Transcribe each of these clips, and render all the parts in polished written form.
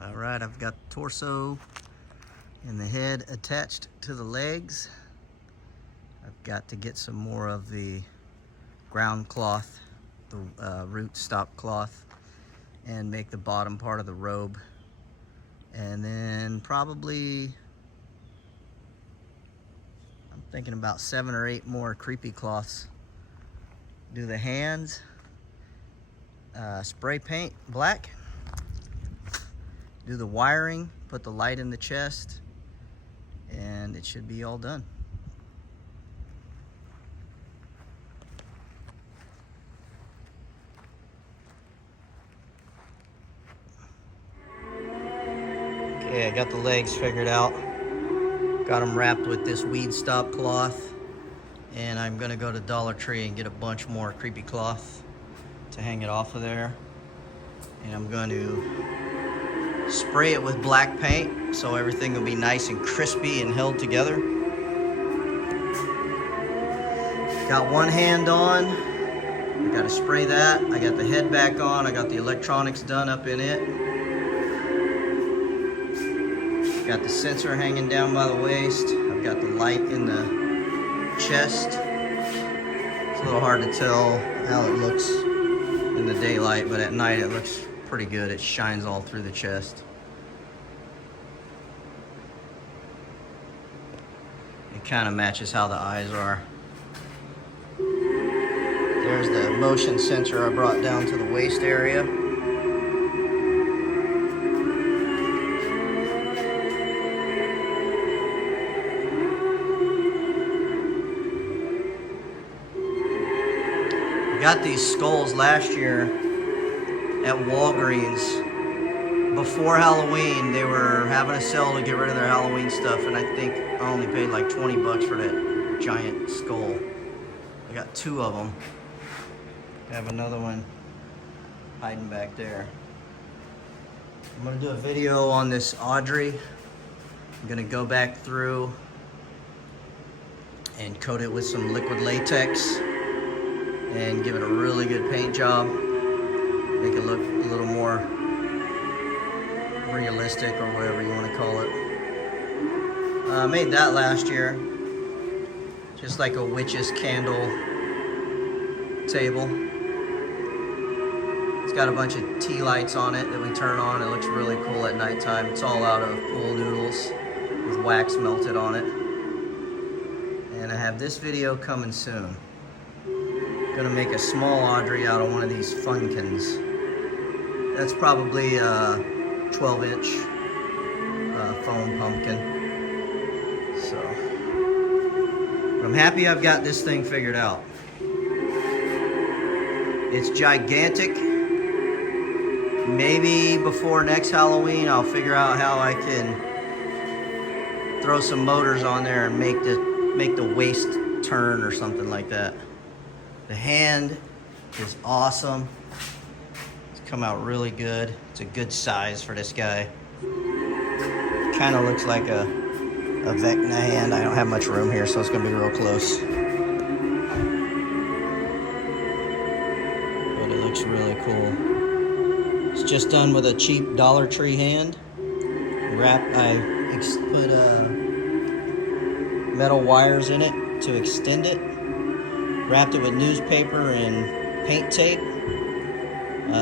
All right, I've got the torso and the head attached to the legs. I've got to get some more of the ground cloth, the root stop cloth, and make the bottom part of the robe. And then probably, I'm thinking about 7 or 8 more creepy cloths. Do the hands, spray paint black, do the wiring, put the light in the chest, and it should be all done. Okay, I got the legs figured out. Got them wrapped with this weed stop cloth, and I'm gonna go to Dollar Tree and get a bunch more creepy cloth to hang it off of there. And I'm going to spray it with black paint so everything will be nice and crispy and held together. Got one hand on. I gotta spray that. I got the head back on. I got the electronics done up in it. Got the sensor hanging down by the waist. I've got the light in the chest. It's a little hard to tell how it looks in the daylight, but at night it looks pretty good. It shines all through the chest. It kind of matches how the eyes are. There's the motion sensor I brought down to the waist area. I got these skulls last year at Walgreens. Before Halloween, they were having a sale to get rid of their Halloween stuff, and I think I only paid like 20 bucks for that giant skull. I got 2 of them. I have another one hiding back there. I'm gonna do a video on this Audrey. I'm gonna go back through and coat it with some liquid latex and give it a really good paint job. Make it look a little more realistic, or whatever you want to call it. I made that last year. Just like a witch's candle table. It's got a bunch of tea lights on it that we turn on. It looks really cool at nighttime. It's all out of pool noodles with wax melted on it. And I have this video coming soon. Gonna make a small Audrey out of one of these Funkins. That's probably a 12-inch foam pumpkin. So, I'm happy I've got this thing figured out. It's gigantic. Maybe before next Halloween, I'll figure out how I can throw some motors on there and make the waist turn or something like that. The hand is awesome. It's come out really good. It's a good size for this guy. Kind of looks like a Vecna hand. I don't have much room here, so it's gonna be real close. But it looks really cool. It's just done with a cheap Dollar Tree hand. I put metal wires in it to extend it. Wrapped it with newspaper and paint tape.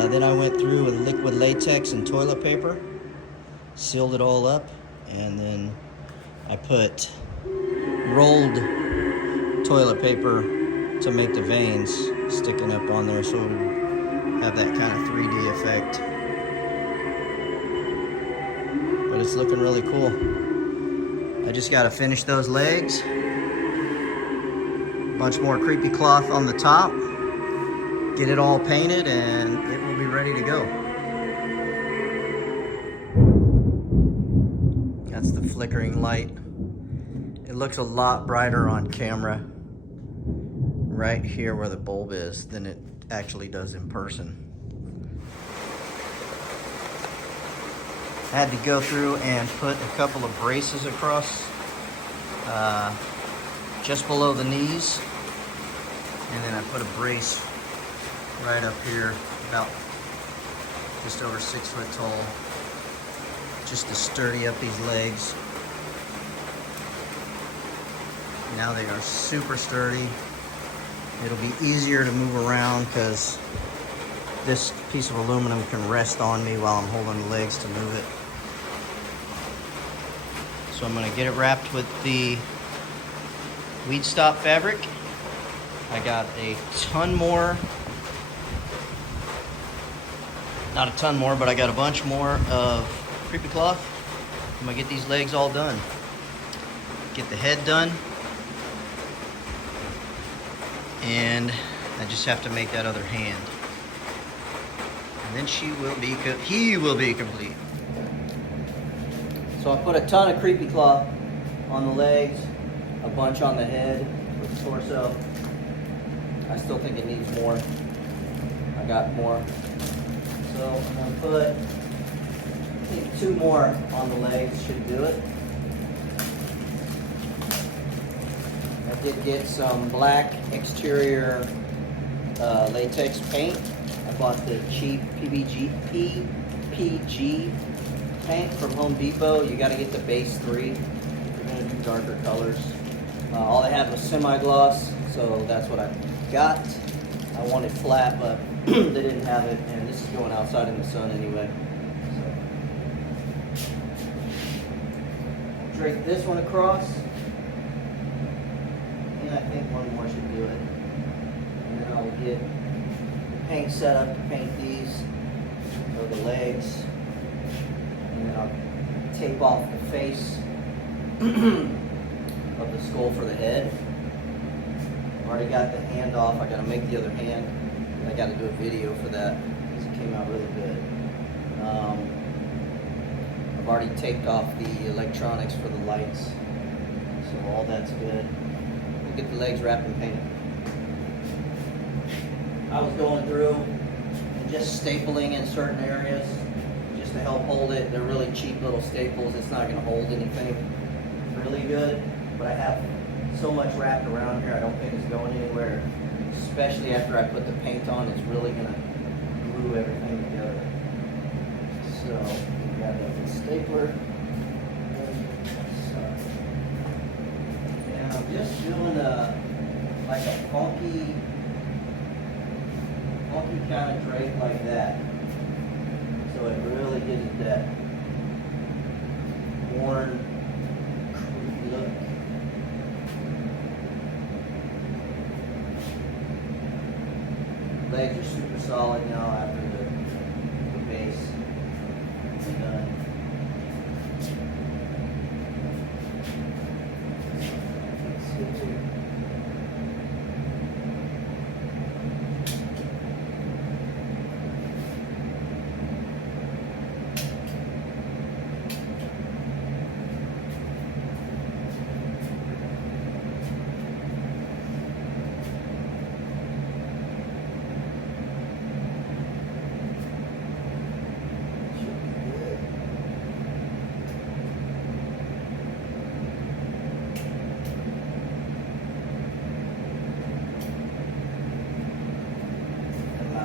Then I went through with liquid latex and toilet paper, sealed it all up, and then I put rolled toilet paper to make the veins sticking up on there, so it would have that kind of 3D effect. But it's looking really cool. I just gotta finish those legs. Bunch more creepy cloth on the top, get it all painted, and it will be ready to go. That's the flickering light. It looks a lot brighter on camera right here where the bulb is than it actually does in person. I had to go through and put a couple of braces across just below the knees, and then I put a brace right up here, about just over 6 foot tall, just to sturdy up these legs. Now they are super sturdy. It'll be easier to move around because this piece of aluminum can rest on me while I'm holding the legs to move it. So I'm going to get it wrapped with the Weed Stop fabric. I got a ton more, not a ton more, but I got a bunch more of Creepy Cloth. I'm going to get these legs all done. Get the head done. And I just have to make that other hand. And then he will be complete. So I put a ton of Creepy Cloth on the legs, a bunch on the head with the torso. I still think it needs more. I got more. So I'm gonna put, I think 2 more on the legs should do it. I did get some black exterior latex paint. I bought the cheap PPG paint from Home Depot. You got to get the base 3 if you're going to do darker colors. All I had was semi-gloss, so that's what I got. I wanted flat, but they didn't have it, and this is going outside in the sun anyway. So, drape this one across. And I think one more should do it. And then I'll get the paint set up to paint these, or the legs. And then I'll tape off the face of the skull for the head. I've already got the hand off. I gotta make the other hand. I gotta do a video for that because it came out really good. I've already taped off the electronics for the lights. So all that's good. Get the legs wrapped and painted. I was going through and just stapling in certain areas just to help hold it. They're really cheap little staples. It's not going to hold anything really good, but I have so much wrapped around here I don't think it's going anywhere, especially after I put the paint on. It's really going to glue everything together. So we got that stapler. I'm just doing like a funky kind of drape like that. So it really gives it that worn, creepy look. Legs are super solid now after the base is done.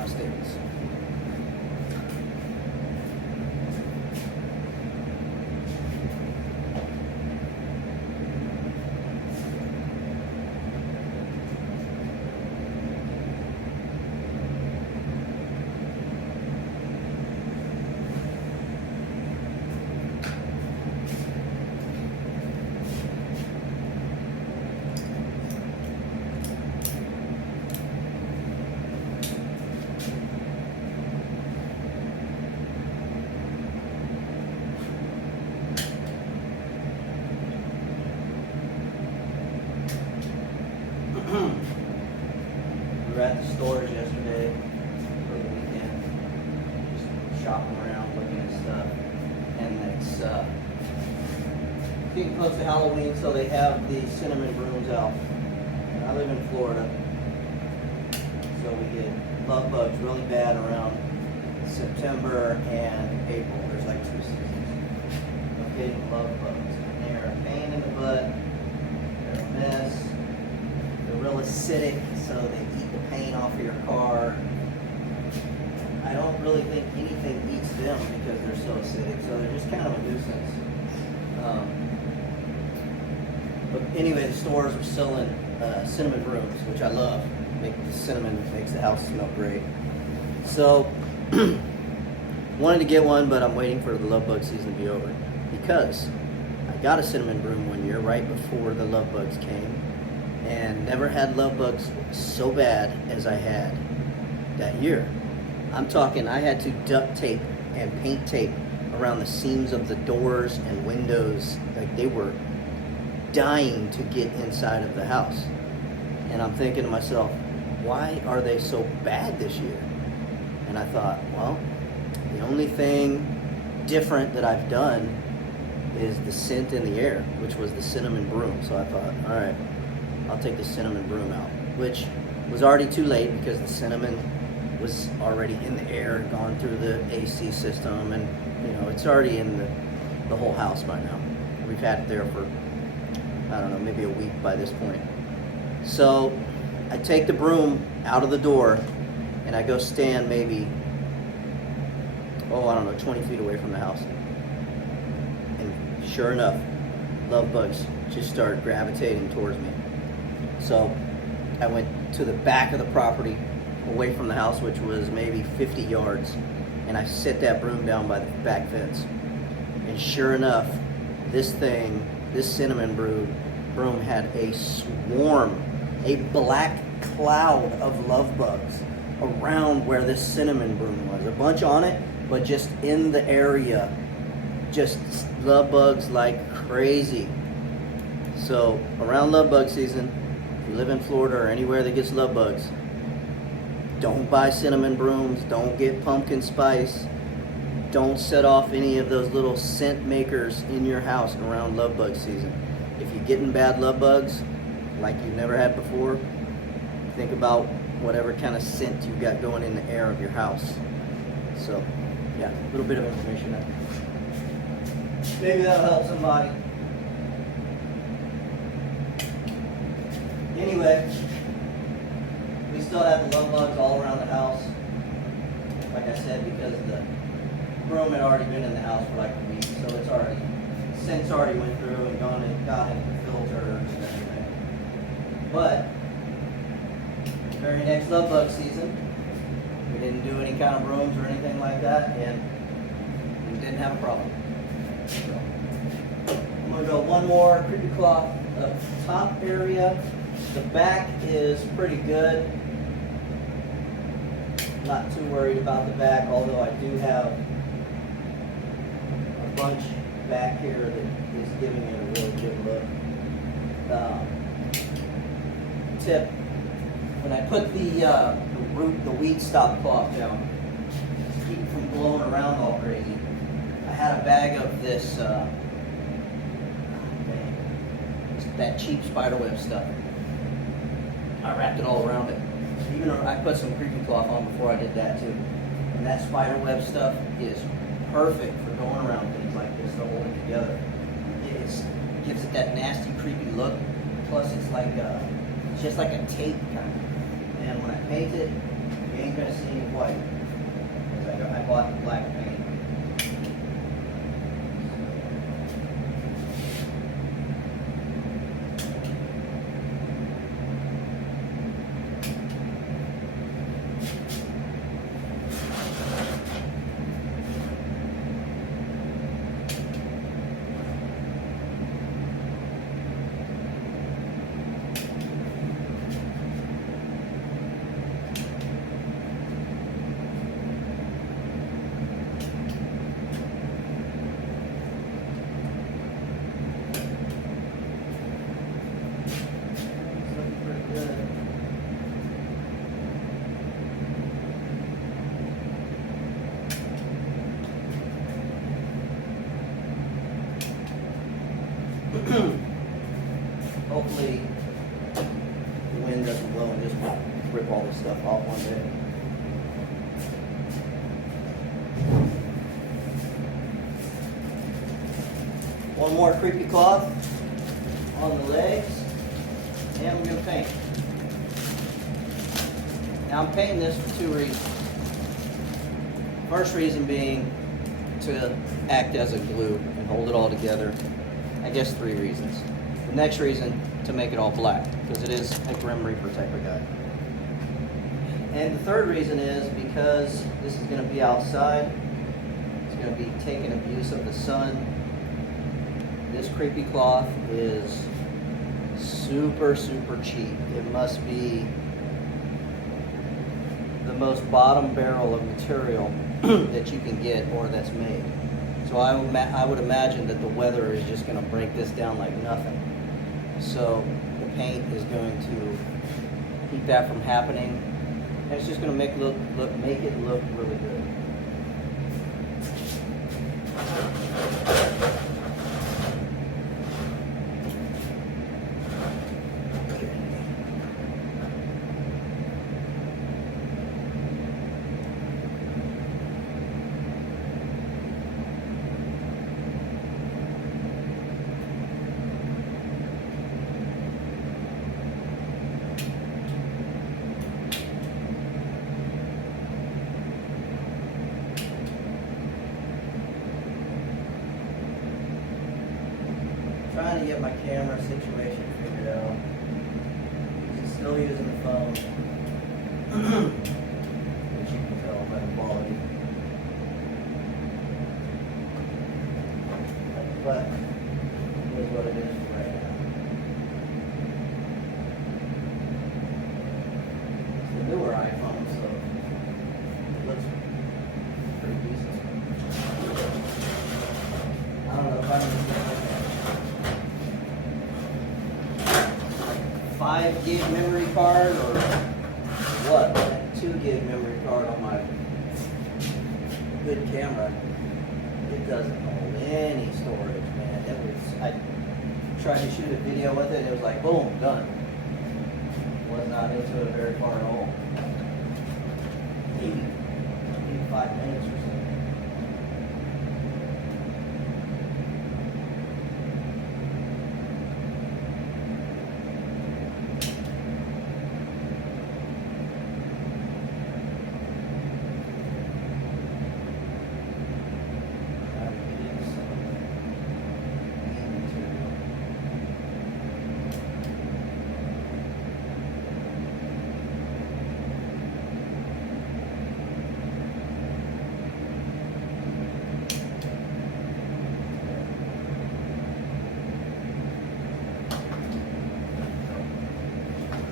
Staples. We were at the stores yesterday for the weekend, just shopping around, looking at stuff, and it's getting close to Halloween, so they have the cinnamon brooms out. And I live in Florida, so we get love bugs really bad around September and April. There's like 2 seasons of getting love bugs, and they're a pain in the butt. They're a mess. They're real acidic, so they eat the paint off of your car. I don't really think anything eats them because they're so acidic, so they're just kind of a nuisance. But anyway, the stores were selling cinnamon brooms, which I love. The cinnamon makes the house smell great. So, wanted to get one, but I'm waiting for the love bug season to be over, because I got a cinnamon broom one year right before the love bugs came, and never had love bugs so bad as I had that year. I'm talking, I had to duct tape and paint tape around the seams of the doors and windows. Like, they were dying to get inside of the house. And I'm thinking to myself, why are they so bad this year? And I thought, well, the only thing different that I've done is the scent in the air, which was the cinnamon broom. So I thought, all right, I'll take the cinnamon broom out, which was already too late because the cinnamon was already in the air, gone through the AC system, and it's already in the whole house by now. We've had it there for, I don't know, maybe a week by this point. So I take the broom out of the door and I go stand maybe, 20 feet away from the house. And sure enough, love bugs just started gravitating towards me. So I went to the back of the property, away from the house, which was maybe 50 yards, and I set that broom down by the back fence. And sure enough, this cinnamon broom had a swarm, a black cloud of love bugs around where this cinnamon broom was. A bunch on it, but just in the area, just love bugs like crazy. So around love bug season, if you live in Florida or anywhere that gets love bugs, don't buy cinnamon brooms, don't get pumpkin spice, don't set off any of those little scent makers in your house around love bug season. If you're getting bad love bugs, like you've never had before, think about whatever kind of scent you got going in the air of your house. So, yeah, a little bit of information there. Maybe that'll help somebody. Anyway, we still have the love bugs all around the house. Like I said, because the broom had already been in the house for like a week, so it's already, scent's already went through and gone and got into the filters and everything. But the very next love bug season, we didn't do any kind of brooms or anything like that, and we didn't have a problem. So, I'm going to go one more creepy cloth. The top area, the back is pretty good. Not too worried about the back, although I do have a bunch back here that is giving it a really good look. Tip: when I put the weed stop cloth down, to keep it from blowing around all crazy, I had a bag of this that cheap spiderweb stuff. I wrapped it all around it. Even though I put some creepy cloth on before I did that too. And that spiderweb stuff is perfect for going around things like this to hold it together. It gives it that nasty, creepy look. Plus, it's like it's just like a tape kind of. And when I paint it, you ain't gonna see any white. Because I bought the black paint. Hopefully the wind doesn't blow and just rip all this stuff off one day. One more creepy cloth on the legs, and we're going to paint. Now I'm painting this for two reasons. First reason being, to act as a glue and hold it all together. I guess 3 reasons. The next reason, to make it all black, because it is a Grim Reaper type of guy. And the third reason is because this is going to be outside. It's going to be taking abuse of the sun. This creepy cloth is super, super cheap. It must be the most bottom barrel of material that you can get or that's made. So I would imagine that the weather is just going to break this down like nothing. So the paint is going to keep that from happening. And it's just going to make it look really good. Trying to get my camera situation figured out. He's still using the phone, which you can tell by the quality. But it is what it is for right now. It's the newer iPhone, so it looks pretty decent. I don't know if I can get 5 gig memory card or what? 2 gig memory card on my good camera. It doesn't hold any storage, man. I tried to shoot a video with it and it was like, boom, done. Was not into it very far at all. Maybe 5 minutes or so.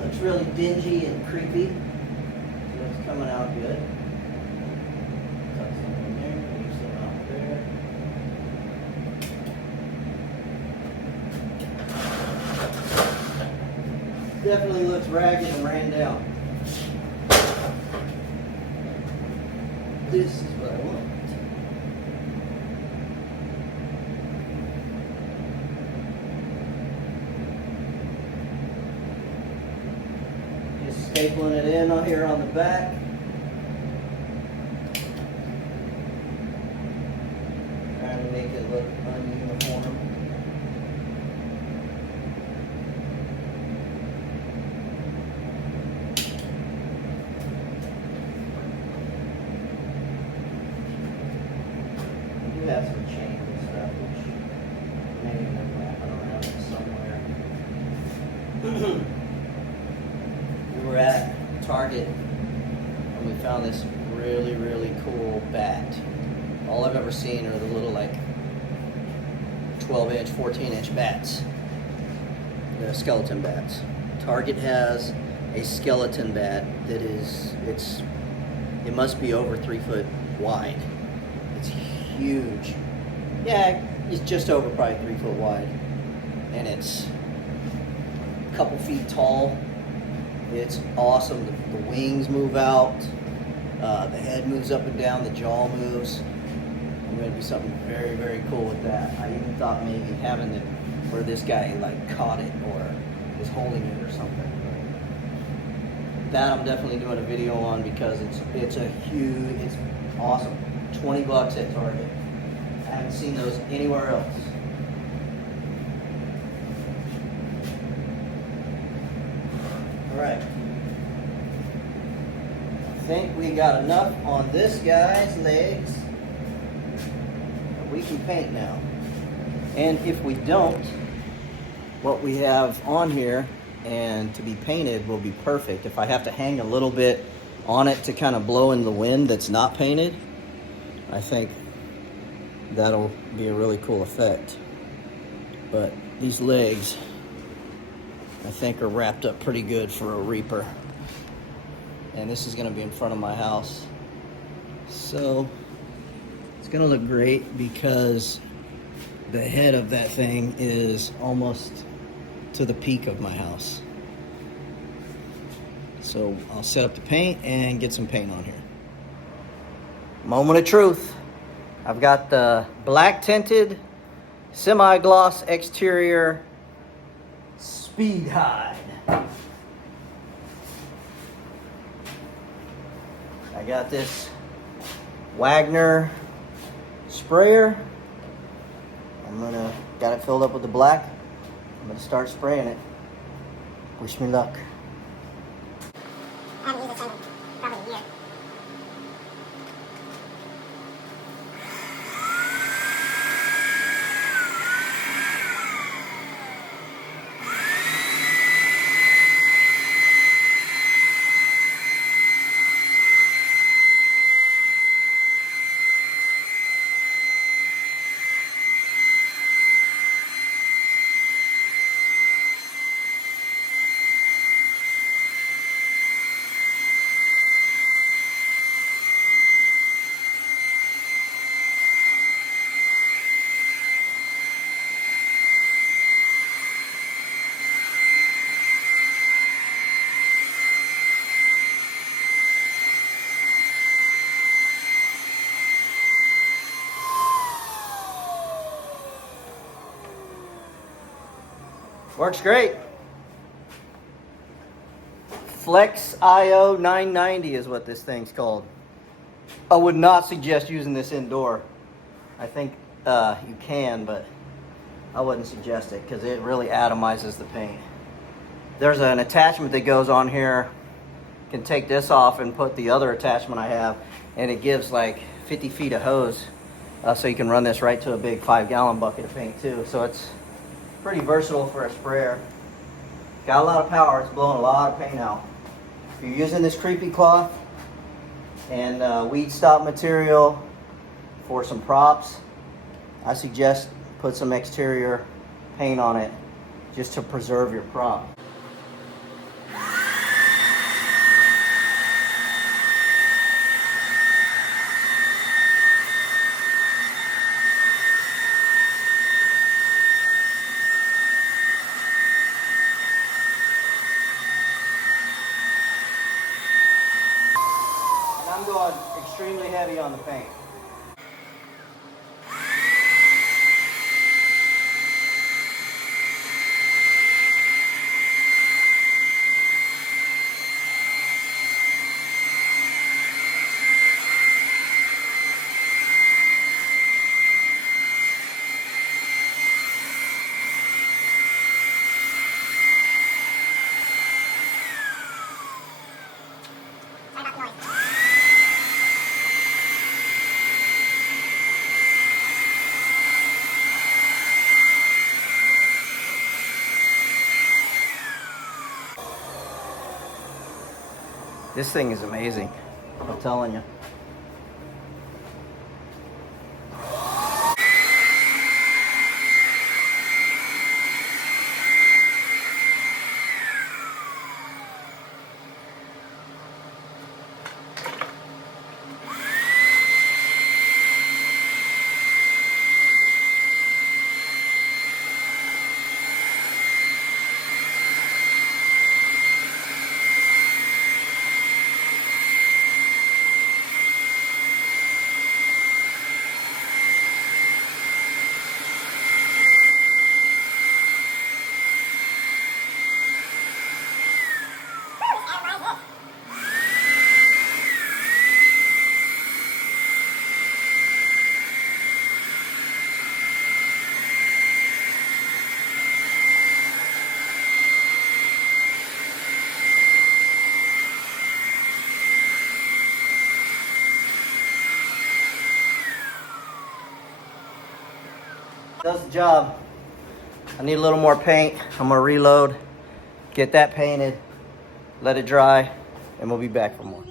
Looks really dingy and creepy. So it's coming out good. Tuck some in there, leave some out there. Definitely looks ragged and ran down. This is what I want. Stapling it in on here on the back. Trying to make it look ununiform. We do have some chains and stuff, which maybe I don't have it somewhere. We were at Target and we found this really, really cool bat. All I've ever seen are the little like 12-inch, 14-inch bats. They're skeleton bats. Target has a skeleton bat that is, it must be over 3 foot wide. It's huge. Yeah, it's just over probably 3 foot wide. And it's a couple feet tall. It's awesome. The wings move out, the head moves up and down, the jaw moves. I'm going to do something very, very cool with that. I even thought maybe having it where this guy like caught it or is holding it or something. That I'm definitely doing a video on because it's awesome. $20 at Target. I haven't seen those anywhere else. Alright, I think we got enough on this guy's legs. we can paint now. And if we don't, what we have on here and to be painted will be perfect. If I have to hang a little bit on it to kind of blow in the wind that's not painted, I think that'll be a really cool effect. But these legs, I think, are wrapped up pretty good for a Reaper. And this is gonna be in front of my house. So it's gonna look great because the head of that thing is almost to the peak of my house. So I'll set up the paint and get some paint on here. Moment of truth. I've got the black tinted semi-gloss exterior Speed Hide. I got this Wagner sprayer. Got it filled up with the black. I'm gonna start spraying it. Wish me luck. I haven't used this in probably a year. Works great. Flex IO 990 is what this thing's called. I would not suggest using this indoor. I think you can, but I wouldn't suggest it because it really atomizes the paint. There's an attachment that goes on here. You can take this off and put the other attachment I have, and it gives like 50 feet of hose. So you can run this right to a big 5-gallon bucket of paint too. So it's pretty versatile for a sprayer. Got a lot of power, it's blowing a lot of paint out. If you're using this creepy cloth and weed stop material for some props, I suggest put some exterior paint on it just to preserve your prop. I'm going extremely heavy on the paint. Sorry about the noise. This thing is amazing, I'm telling you. Does the job. I need a little more paint. I'm gonna reload, get that painted, let it dry, and we'll be back for more.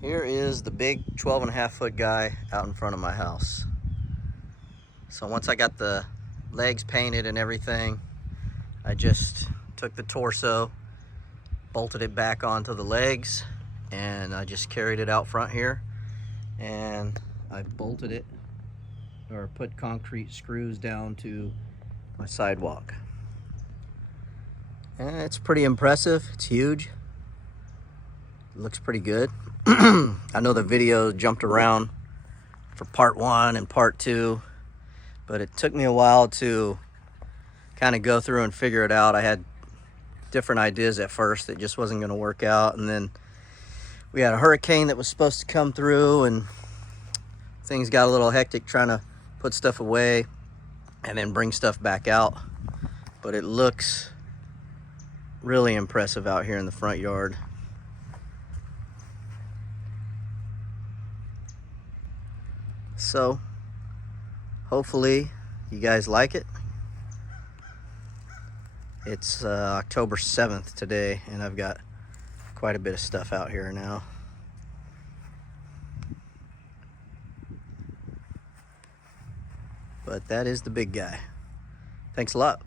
Here is the big 12.5-foot guy out in front of my house. So once I got the legs painted and everything, I just took the torso, bolted it back onto the legs, and I just carried it out front here, and I bolted it or put concrete screws down to my sidewalk. And it's pretty impressive. It's huge. It looks pretty good. I know the video jumped around for part 1 and part 2, but it took me a while to kind of go through and figure it out. I had different ideas at first that just wasn't going to work out, and then we had a hurricane that was supposed to come through, and things got a little hectic trying to put stuff away and then bring stuff back out. But it looks really impressive out here in the front yard. So hopefully you guys like it. It's October 7th today, and I've got quite a bit of stuff out here now. But that is the big guy. Thanks a lot.